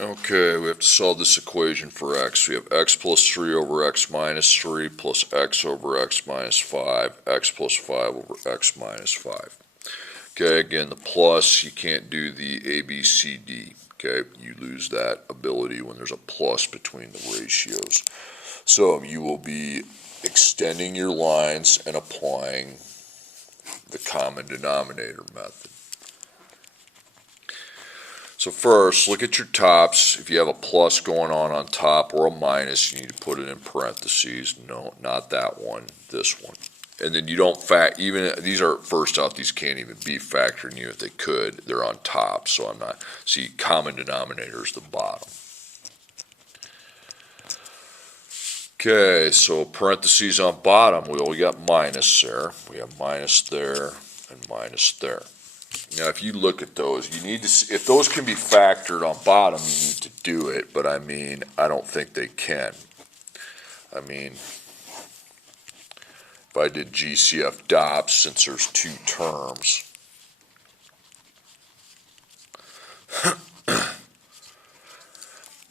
Okay, we have to solve this equation for x. We have x plus 3 over x minus 3 plus x over x minus 5, x plus 5 over x minus 5. Okay, again, the plus, you can't do the a, b, c, d. Okay, you lose that ability when there's a plus between the ratios. So you will be extending your lines and applying the common denominator method. So first, look at your tops. If you have a plus going on top or a minus, you need to put it in parentheses. No, not that one, this one. And then you don't even these are, first off, these can't even be factored in, if they could. They're on top, so I'm not. See, common denominator is the bottom. Okay, so parentheses on bottom, we got minus there. We have minus there and minus there. Now, if you look at those, you need to see, if those can be factored on bottom, you need to do it, but I mean, I don't think they can. I mean, if I did GCF DOPS, since there's two terms,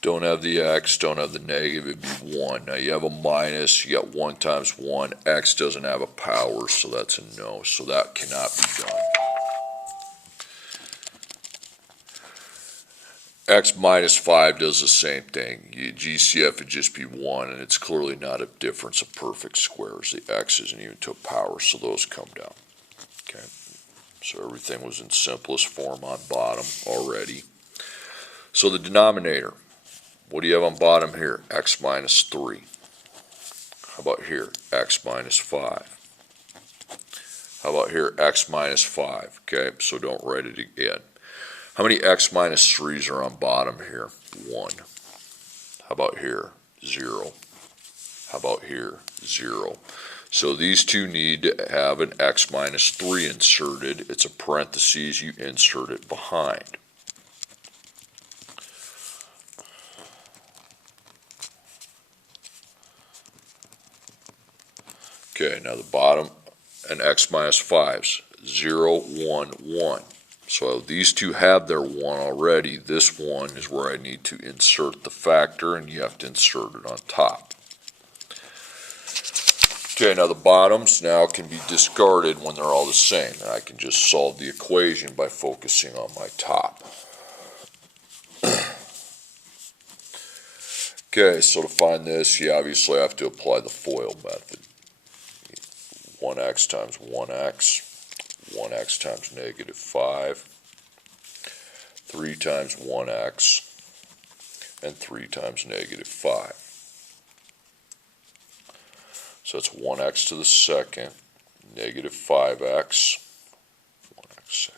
don't have the x, don't have the negative, it'd be 1. Now you have a minus, you got 1 times 1, x doesn't have a power, so that's a no, so that cannot be done. X minus 5 does the same thing. GCF would just be 1, and it's clearly not a difference of perfect squares. The x isn't even to a power, so those come down. Okay, so everything was in simplest form on bottom already. So the denominator, what do you have on bottom here? X minus 3. How about here? X minus 5. How about here? X minus 5. Okay, so don't write it again. How many x minus 3's are on bottom here? 1. How about here? 0. How about here? 0. So these two need to have an x minus 3 inserted. It's a parentheses, you insert it behind. Okay, now the bottom, and x minus 5's, 0, 1, 1. So these two have their 1 already. This one is where I need to insert the factor, and you have to insert it on top. Okay, now the bottoms now can be discarded when they're all the same. And I can just solve the equation by focusing on my top. Okay, so to find this, you obviously have to apply the FOIL method. 1x times 1x. 1x times negative 5, 3 times 1x, and 3 times negative 5. So that's 1x to the second, negative 5x, 1x,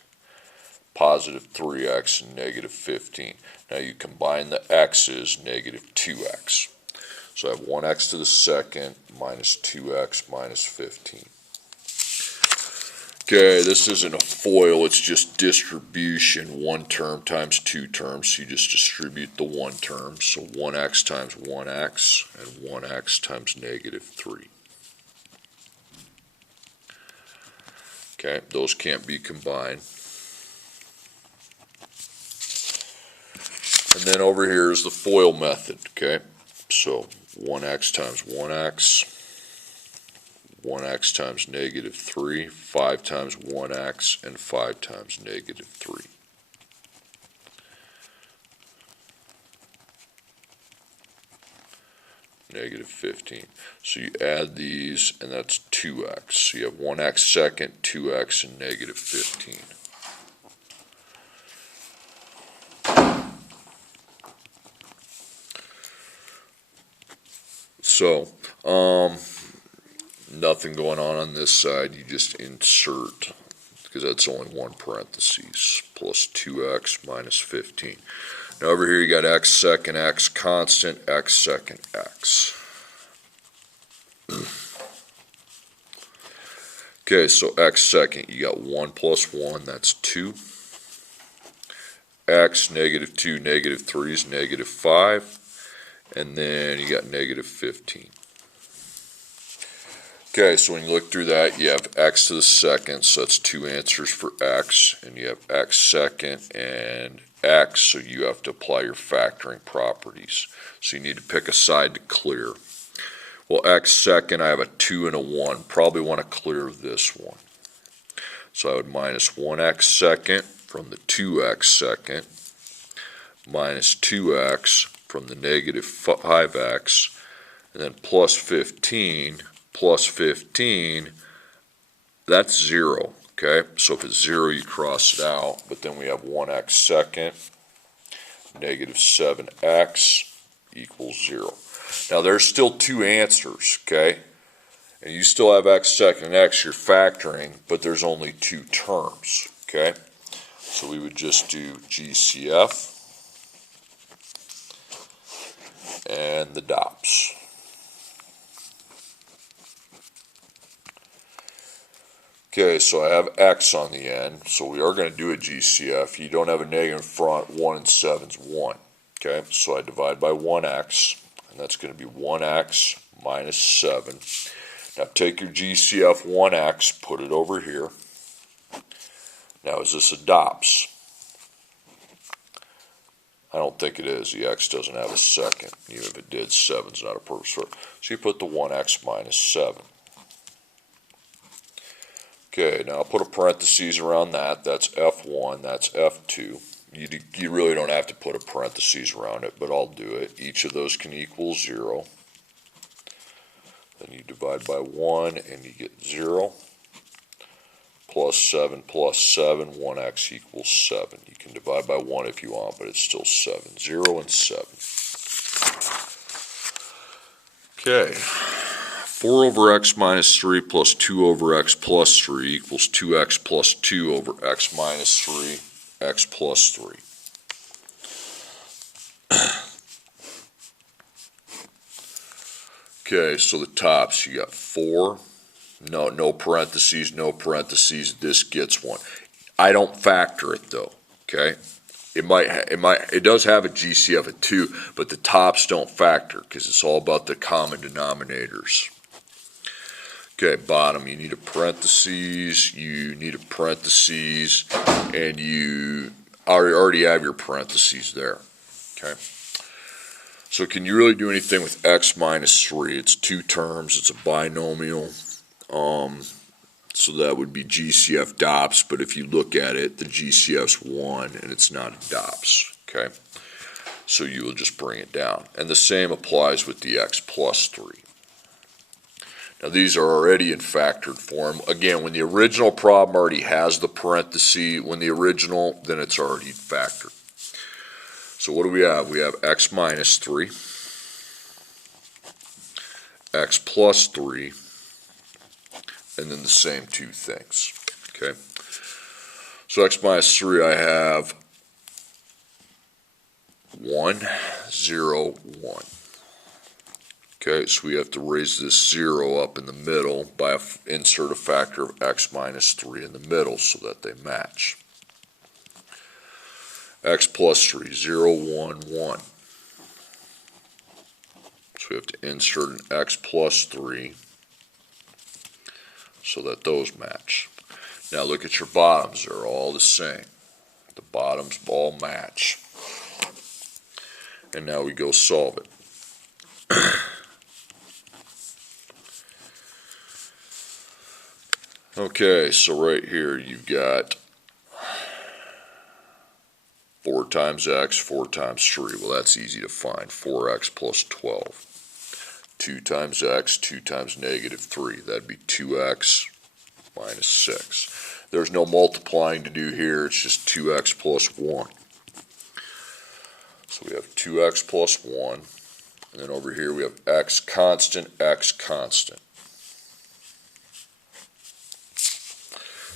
positive 3x, and negative 15. Now you combine the x's, negative 2x. So I have 1x to the second minus 2x minus 15. Okay, this isn't a FOIL, it's just distribution. 1 term times 2 terms, so you just distribute the 1 term. So 1x times 1x and 1x times negative 3. Okay, those can't be combined. And then over here is the FOIL method, okay? So 1x times 1x. 1x times negative 3, 5 times 1x, and 5 times negative 3. Negative 15. So you add these, and that's 2x. So you have 1x second, 2x, and negative 15. So, nothing going on this side, you just insert, because that's only one parentheses, plus 2x minus 15. Now over here you got x second x constant, x second x. Okay, so x second, you got 1 plus 1, that's 2. X, negative 2, negative 3 is negative 5. And then you got negative 15. Okay, so when you look through that, you have x to the second, so that's 2 answers for x, and you have x second and x, so you have to apply your factoring properties. So you need to pick a side to clear. Well, x second, I have a 2 and a 1. Probably want to clear this one. So I would minus 1x second from the 2x second, minus 2x from the negative 5x, and then plus 15, that's 0, okay? So if it's 0, you cross it out, but then we have 1x second, negative 7x equals 0. Now there's still two answers, okay? And you still have x second and x, you're factoring, but there's only two terms, okay? So we would just do GCF and the DOPS. Okay, so I have x on the end, so we are going to do a GCF. You don't have a negative in front, 1 and 7 is 1. Okay, so I divide by 1x, and that's going to be 1x minus 7. Now take your GCF 1x, put it over here. Now is this a DOPS? I don't think it is. The x doesn't have a second. Even if it did, 7 is not a perfect square. So you put the 1x minus 7. Okay, now I'll put a parentheses around that. That's F1, that's F2. You really don't have to put a parentheses around it, but I'll do it. Each of those can equal 0. Then you divide by 1 and you get 0. Plus 7, 1x equals 7. You can divide by 1 if you want, but it's still 7. 0 and 7. Okay. 4 over x minus 3 plus 2 over x plus 3 equals 2x plus 2 over x minus 3, x plus 3. Okay, so the tops, you got 4, no parentheses, this gets 1. I don't factor it though, okay? It does have a GCF of 2, but the tops don't factor because it's all about the common denominators. Okay, bottom, you need a parentheses, and you already have your parentheses there, okay? So can you really do anything with x minus 3? It's two terms, it's a binomial, so that would be GCF DOPS, but if you look at it, the GCF's 1, and it's not a DOPS, okay? So you will just bring it down. And the same applies with the x plus 3. Now these are already in factored form. Again, when the original problem already has the parenthesis, then it's already factored. So what do we have? We have x minus 3, x plus 3, and then the same two things. Okay. So x minus 3, I have 1, 0, 1. Okay, so we have to raise this 0 up in the middle by insert a factor of x minus 3 in the middle so that they match. X plus 3, 0, 1, 1. So we have to insert an x plus 3 so that those match. Now look at your bottoms, they're all the same. The bottoms all match. And now we go solve it. Okay, so right here you've got 4 times x, 4 times 3. Well, that's easy to find. 4x plus 12. 2 times x, 2 times negative 3. That'd be 2x minus 6. There's no multiplying to do here. It's just 2x plus 1. So we have 2x plus 1. And then over here we have x constant, x constant.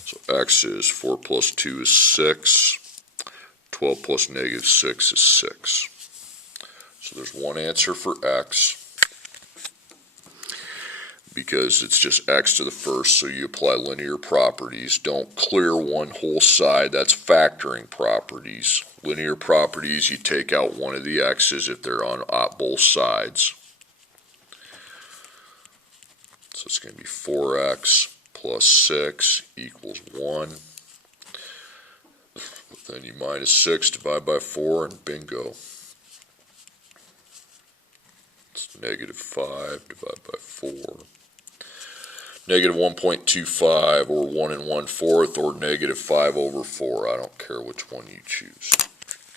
So x is 4 plus 2 is 6. 12 plus negative 6 is 6. So there's one answer for x, because it's just x to the first, so you apply linear properties. Don't clear one whole side, that's factoring properties. Linear properties, you take out one of the x's if they're on both sides. So it's going to be 4x plus 6 equals 1. Then you minus 6, divide by 4, and bingo. It's negative 5, divide by 4. Negative 1.25, or 1 1/4, or negative 5/4. I don't care which one you choose.